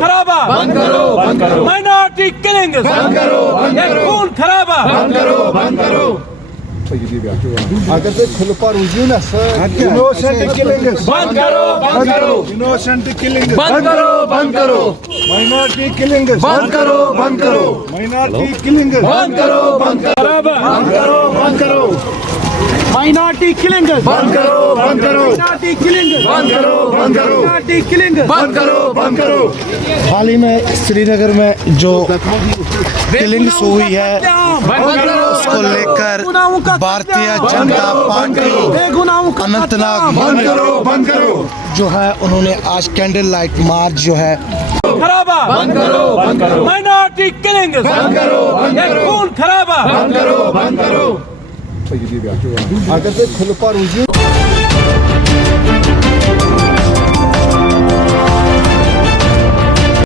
खराबा बंद करो, बंद करो, माइनॉरिटी किलिंग बंद करो, बंद ये करो, खून खराबा बंद करो, बंद करो। अगर ते खुल पर उजियो ना सर इनोसेंट किलिंग्स बंद करो, बंद करो, इनोसेंट किलिंग्स बंद करो, बंद करो, माइनॉरिटी किलिंग्स बंद करो, बंद करो, माइनॉरिटी किलिंग्स बंद करो, बंद करो, बंद करो, बंद करो, माइनॉरिटी किलिंग बंद करो, बंद करो, माइनॉरिटी किलिंग बंद करो, बंद करो, माइनॉरिटी किलिंग बंद करो, बंद करो। हाल ही में श्रीनगर में जो किलिंग्स हुई है उसको लेकर भारतीय जनता पार्टी अनंतनाग बंद करो, बंद करो, जो है उन्होंने आज कैंडल लाइट मार्च जो है खराबा बंद करो, बंद करो, माइनॉरिटी किलिंग बंद करो, बंद ये करो, खून खराबा बंद करो, बंद करो। अगर ते खुल पर उजियो